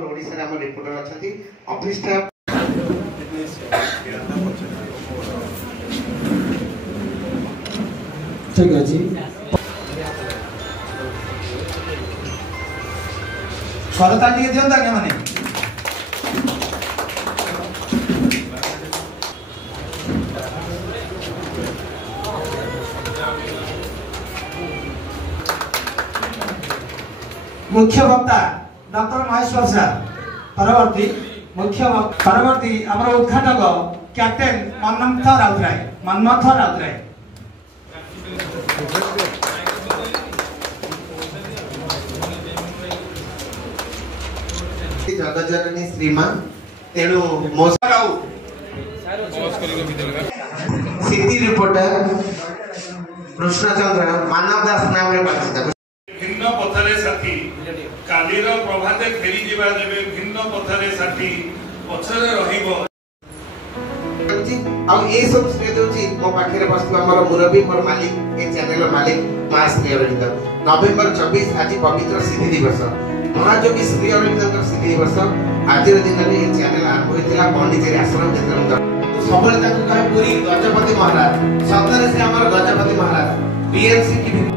ओडिसा आम रिपोर्टर अच्छा office staff ठीक अच्छे करता टे दिखाँ आज्ञा मैंने मुख्य वक्ता डॉक्टर महेश बाबू सर परवर्ती परवर्ती आमर उद्घाटक कैप्टेन मनमथ राउतराय जगजननी श्रीमान तेणु सिटी रिपोर्टर कृष्णचंद्र मानव दास नाम भिन्न पथरे साथी कालीर प्रभाते फेरी जीवा देबे भिन्न पथरे साथी पछरे रहिबो आ ए सब श्रेय दोची मो पाखरे बस्तु हमर मुरबी मोर मालिक ए चैनल मालिक मा श्री अरविंद नवेम्बर 24 आज पवित्र सिद्धि दिवस महायोगी श्री अरविंद सिद्धि दिवस आज दिन में ये चैनल आरंभ होइतिला पंडिचेरी आश्रम क्षेत्र सबले ताकू कहे पूरी गजपति महाराज सतरे से हमर गजपति महाराज बीएमसी की